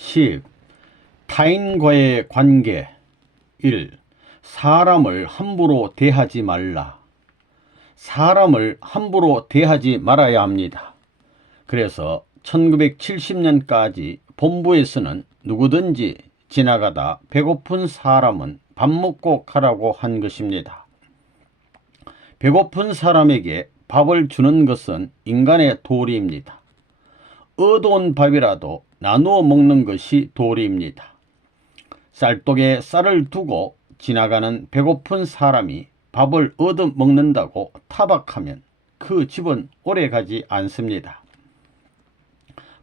10. 타인과의 관계. 1. 사람을 함부로 대하지 말라. 사람을 함부로 대하지 말아야 합니다. 그래서 1970년까지 본부에서는 누구든지 지나가다 배고픈 사람은 밥 먹고 가라고 한 것입니다. 배고픈 사람에게 밥을 주는 것은 인간의 도리입니다. 얻어온 밥이라도 나누어 먹는 것이 도리입니다. 쌀독에 쌀을 두고 지나가는 배고픈 사람이 밥을 얻어 먹는다고 타박하면 그 집은 오래가지 않습니다.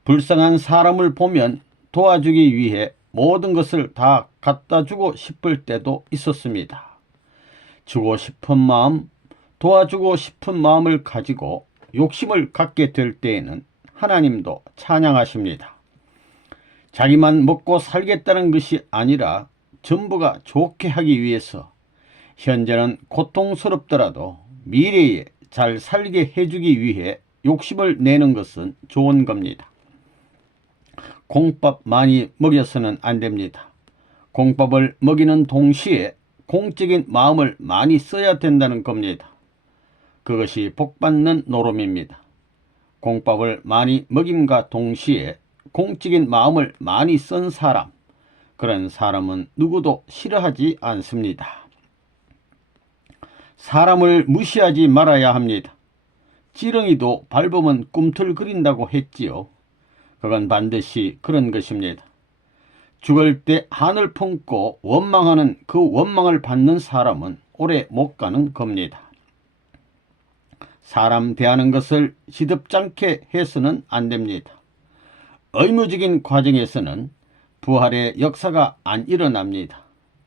불쌍한 사람을 보면 도와주기 위해 모든 것을 다 갖다 주고 싶을 때도 있었습니다. 주고 싶은 마음, 도와주고 싶은 마음을 가지고 욕심을 갖게 될 때에는 하나님도 찬양하십니다. 자기만 먹고 살겠다는 것이 아니라 전부가 좋게 하기 위해서 현재는 고통스럽더라도 미래에 잘 살게 해주기 위해 욕심을 내는 것은 좋은 겁니다. 공밥 많이 먹여서는 안 됩니다. 공밥을 먹이는 동시에 공적인 마음을 많이 써야 된다는 겁니다. 그것이 복받는 노름입니다. 공밥을 많이 먹임과 동시에 공적인 마음을 많이 쓴 사람, 그런 사람은 누구도 싫어하지 않습니다. 사람을 무시하지 말아야 합니다. 지렁이도 밟으면 꿈틀거린다고 했지요. 그건 반드시 그런 것입니다. 죽을 때 한을 품고 원망하는 그 원망을 받는 사람은 오래 못 가는 겁니다. 사람 대하는 것을 시덥잖게 해서는 안 됩니다. 의무적인 과정에서는 부활의 역사가 안 일어납니다.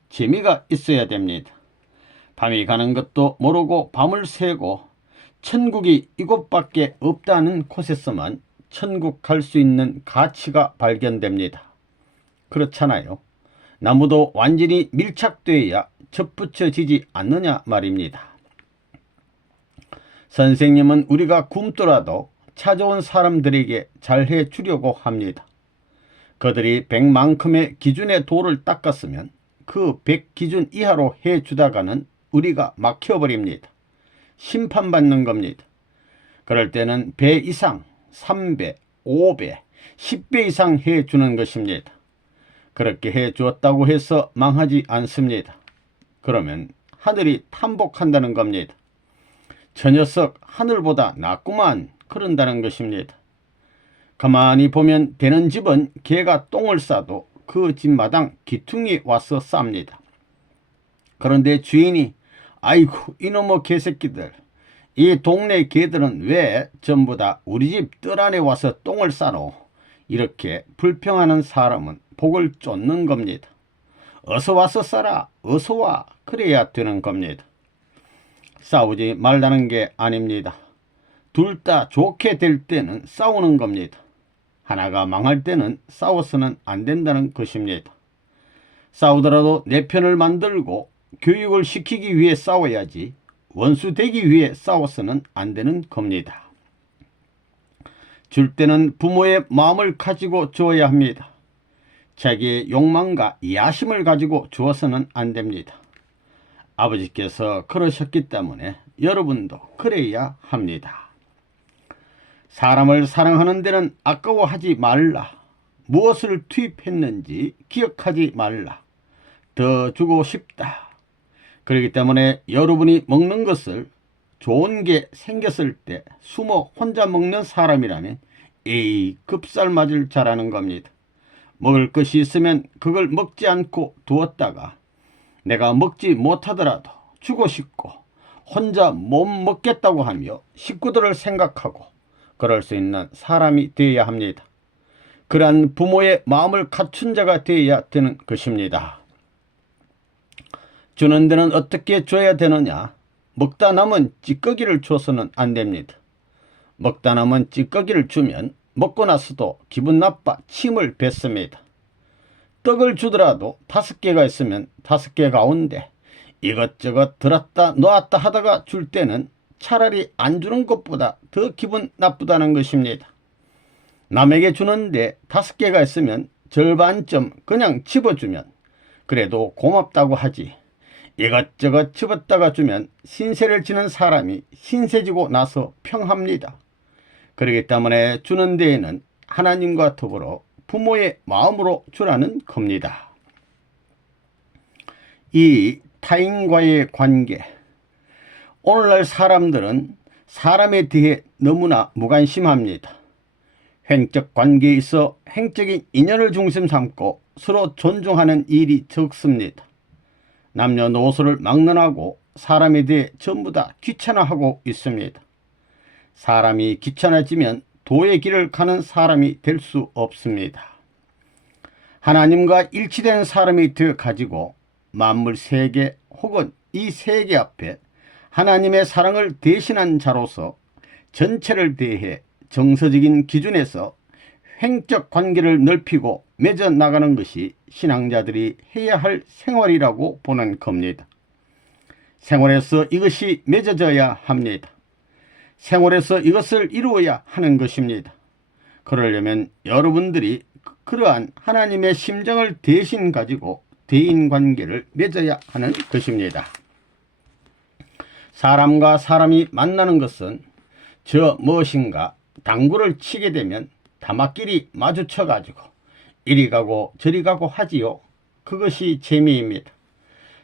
재미가 있어야 됩니다. 밤이 가는 것도 모르고 밤을 새고 천국이 이곳밖에 없다는 곳에서만 천국 갈 수 있는 가치가 발견됩니다. 그렇잖아요. 나무도 완전히 밀착되어야 접붙여지지 않느냐 말입니다. 선생님은 우리가 굶더라도 찾아온 사람들에게 잘해 주려고 합니다. 그들이 100만큼의 기준의 도를 닦았으면 그 100 기준 이하로 해 주다가는 우리가 막혀버립니다. 심판받는 겁니다. 그럴 때는 배 이상, 3배, 5배, 10배 이상 해 주는 것입니다. 그렇게 해 주었다고 해서 망하지 않습니다. 그러면 하늘이 탐복한다는 겁니다. 저 녀석 하늘보다 낫구만 그런다는 것입니다. 가만히 보면 되는 집은 개가 똥을 싸도 그 집마당 기퉁이 와서 쌉니다. 그런데 주인이 아이고 이놈의 개새끼들, 이 동네 개들은 왜 전부 다 우리 집 뜰 안에 와서 똥을 싸노? 이렇게 불평하는 사람은 복을 쫓는 겁니다. 어서 와서 싸라, 어서 와, 그래야 되는 겁니다. 싸우지 말라는 게 아닙니다. 둘 다 좋게 될 때는 싸우는 겁니다. 하나가 망할 때는 싸워서는 안 된다는 것입니다. 싸우더라도 내 편을 만들고 교육을 시키기 위해 싸워야지 원수 되기 위해 싸워서는 안 되는 겁니다. 줄 때는 부모의 마음을 가지고 주어야 합니다. 자기의 욕망과 야심을 가지고 주어서는 안 됩니다. 아버지께서 그러셨기 때문에 여러분도 그래야 합니다. 사람을 사랑하는 데는 아까워하지 말라. 무엇을 투입했는지 기억하지 말라. 더 주고 싶다. 그렇기 때문에 여러분이 먹는 것을 좋은 게 생겼을 때 숨어 혼자 먹는 사람이라면 에이 급살 맞을 자라는 겁니다. 먹을 것이 있으면 그걸 먹지 않고 두었다가 내가 먹지 못하더라도 주고 싶고 혼자 못 먹겠다고 하며 식구들을 생각하고 그럴 수 있는 사람이 되어야 합니다. 그러한 부모의 마음을 갖춘 자가 되어야 되는 것입니다. 주는 데는 어떻게 줘야 되느냐? 먹다 남은 찌꺼기를 줘서는 안 됩니다. 먹다 남은 찌꺼기를 주면 먹고 나서도 기분 나빠 침을 뱉습니다. 떡을 주더라도 5개가 있으면 5개 가운데 이것저것 들었다 놓았다 하다가 줄 때는 차라리 안 주는 것보다 더 기분 나쁘다는 것입니다. 남에게 주는데 5개가 있으면 절반쯤 그냥 집어주면 그래도 고맙다고 하지, 이것저것 집었다가 주면 신세를 지는 사람이 신세지고 나서 평합니다. 그렇기 때문에 주는 데에는 하나님과 더불어 부모의 마음으로 주라는 겁니다. 이 타인과의 관계, 오늘날 사람들은 사람에 대해 너무나 무관심합니다. 횡적 관계에 있어 횡적인 인연을 중심 삼고 서로 존중하는 일이 적습니다. 남녀노소를 막론하고 사람에 대해 전부 다 귀찮아하고 있습니다. 사람이 귀찮아지면 도의 길을 가는 사람이 될 수 없습니다. 하나님과 일치된 사람이 되어 가지고 만물 세계 혹은 이 세계 앞에 하나님의 사랑을 대신한 자로서 전체를 대해 정서적인 기준에서 횡적 관계를 넓히고 맺어 나가는 것이 신앙자들이 해야 할 생활이라고 보는 겁니다. 생활에서 이것이 맺어져야 합니다. 생활에서 이것을 이루어야 하는 것입니다. 그러려면 여러분들이 그러한 하나님의 심정을 대신 가지고 대인관계를 맺어야 하는 것입니다. 사람과 사람이 만나는 것은 저 무엇인가 당구를 치게 되면 다마끼리 마주쳐 가지고 이리 가고 저리 가고 하지요. 그것이 재미입니다.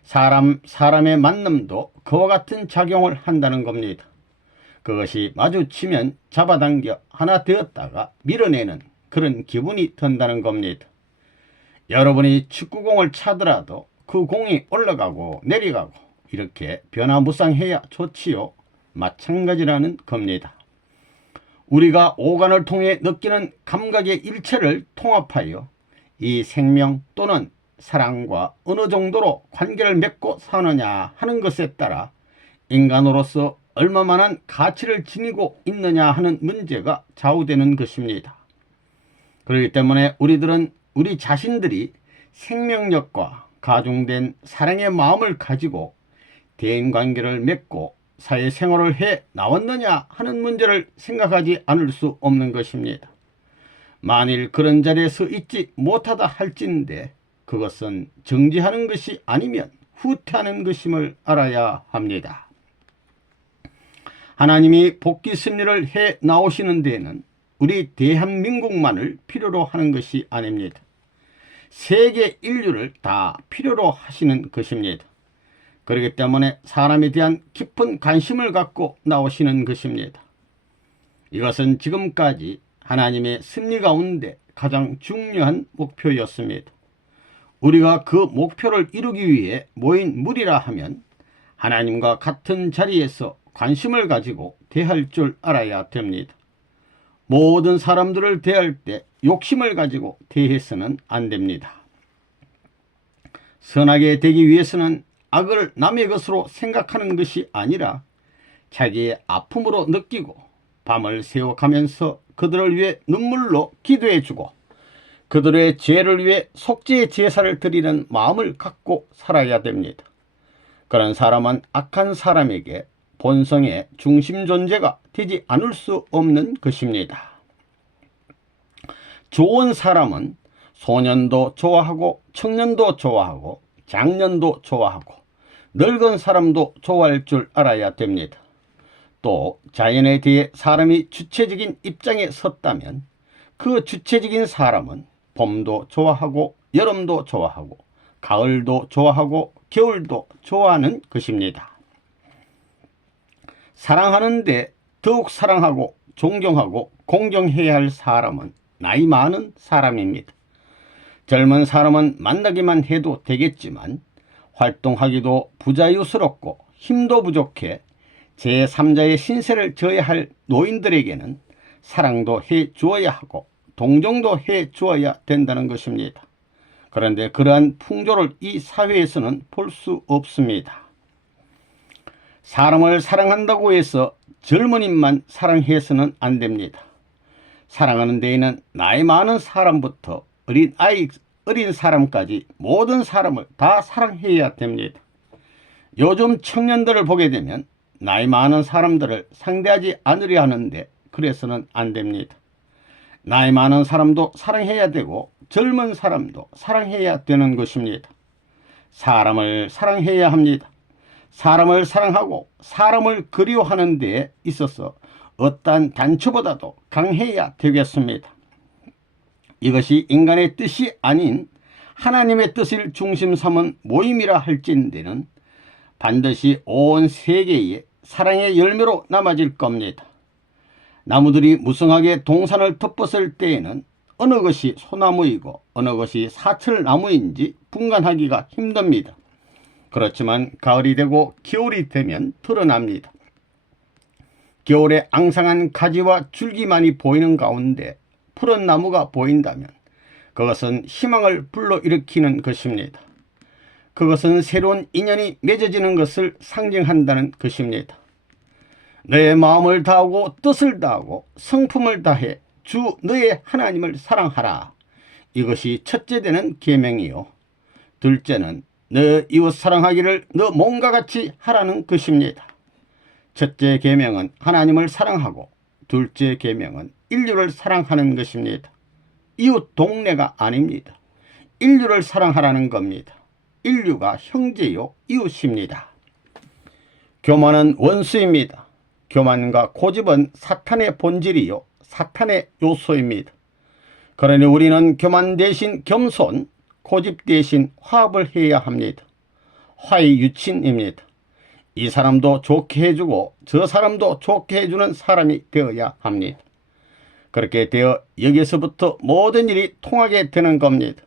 사람의 만남도 그와 같은 작용을 한다는 겁니다. 그것이 마주치면 잡아당겨 하나 되었다가 밀어내는 그런 기분이 든다는 겁니다. 여러분이 축구공을 차더라도 그 공이 올라가고 내려가고 이렇게 변화무쌍해야 좋지요. 마찬가지라는 겁니다. 우리가 오간을 통해 느끼는 감각의 일체를 통합하여 이 생명 또는 사랑과 어느 정도로 관계를 맺고 사느냐 하는 것에 따라 인간으로서 얼마만한 가치를 지니고 있느냐 하는 문제가 좌우되는 것입니다. 그렇기 때문에 우리들은 우리 자신들이 생명력과 가중된 사랑의 마음을 가지고 대인관계를 맺고 사회생활을 해 나왔느냐 하는 문제를 생각하지 않을 수 없는 것입니다. 만일 그런 자리에 서 있지 못하다 할진대 그것은 정지하는 것이 아니면 후퇴하는 것임을 알아야 합니다. 하나님이 복귀 승리를 해 나오시는 데에는 우리 대한민국만을 필요로 하는 것이 아닙니다. 세계 인류를 다 필요로 하시는 것입니다. 그렇기 때문에 사람에 대한 깊은 관심을 갖고 나오시는 것입니다. 이것은 지금까지 하나님의 섭리 가운데 가장 중요한 목표였습니다. 우리가 그 목표를 이루기 위해 모인 무리라 하면 하나님과 같은 자리에서 관심을 가지고 대할 줄 알아야 됩니다. 모든 사람들을 대할 때 욕심을 가지고 대해서는 안 됩니다. 선하게 되기 위해서는 악을 남의 것으로 생각하는 것이 아니라 자기의 아픔으로 느끼고 밤을 새워가면서 그들을 위해 눈물로 기도해주고 그들의 죄를 위해 속죄의 제사를 드리는 마음을 갖고 살아야 됩니다. 그런 사람은 악한 사람에게 본성의 중심 존재가 되지 않을 수 없는 것입니다. 좋은 사람은 소년도 좋아하고 청년도 좋아하고 장년도 좋아하고 늙은 사람도 좋아할 줄 알아야 됩니다. 또 자연에 대해 사람이 주체적인 입장에 섰다면 그 주체적인 사람은 봄도 좋아하고 여름도 좋아하고 가을도 좋아하고 겨울도 좋아하는 것입니다. 사랑하는데 더욱 사랑하고 존경하고 공경해야 할 사람은 나이 많은 사람입니다. 젊은 사람은 만나기만 해도 되겠지만 활동하기도 부자유스럽고 힘도 부족해 제3자의 신세를 져야 할 노인들에게는 사랑도 해 주어야 하고 동정도 해 주어야 된다는 것입니다. 그런데 그러한 풍조를 이 사회에서는 볼 수 없습니다. 사람을 사랑한다고 해서 젊은이만 사랑해서는 안 됩니다. 사랑하는 데에는 나이 많은 사람부터 어린 사람까지 모든 사람을 다 사랑해야 됩니다. 요즘 청년들을 보게 되면 나이 많은 사람들을 상대하지 않으려 하는데 그래서는 안 됩니다. 나이 많은 사람도 사랑해야 되고 젊은 사람도 사랑해야 되는 것입니다. 사람을 사랑해야 합니다. 사람을 사랑하고 사람을 그리워하는 데 있어서 어떠한 단초보다도 강해야 되겠습니다. 이것이 인간의 뜻이 아닌 하나님의 뜻을 중심 삼은 모임이라 할진대는 반드시 온 세계에 사랑의 열매로 남아질 겁니다. 나무들이 무성하게 동산을 덮었을 때에는 어느 것이 소나무이고 어느 것이 사철나무인지 분간하기가 힘듭니다. 그렇지만 가을이 되고 겨울이 되면 드러납니다. 겨울에 앙상한 가지와 줄기만이 보이는 가운데 푸른 나무가 보인다면 그것은 희망을 불러일으키는 것입니다. 그것은 새로운 인연이 맺어지는 것을 상징한다는 것입니다. 내 마음을 다하고 뜻을 다하고 성품을 다해 주 너의 하나님을 사랑하라. 이것이 첫째 되는 계명이요. 둘째는 너 이웃 사랑하기를 너 몸과 같이 하라는 것입니다. 첫째 계명은 하나님을 사랑하고 둘째 계명은 인류를 사랑하는 것입니다. 이웃 동네가 아닙니다. 인류를 사랑하라는 겁니다. 인류가 형제요 이웃입니다. 교만은 원수입니다. 교만과 고집은 사탄의 본질이요 사탄의 요소입니다. 그러니 우리는 교만 대신 겸손, 고집 대신 화합을 해야 합니다. 화의 유친입니다. 이 사람도 좋게 해주고 저 사람도 좋게 해주는 사람이 되어야 합니다. 그렇게 되어 여기서부터 모든 일이 통하게 되는 겁니다.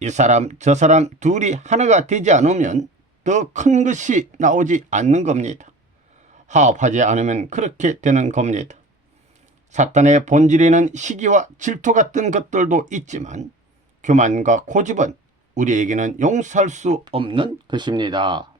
이 사람 저 사람 둘이 하나가 되지 않으면 더 큰 것이 나오지 않는 겁니다. 화합하지 않으면 그렇게 되는 겁니다. 사탄의 본질에는 시기와 질투 같은 것들도 있지만 교만과 고집은 우리에게는 용서할 수 없는 것입니다.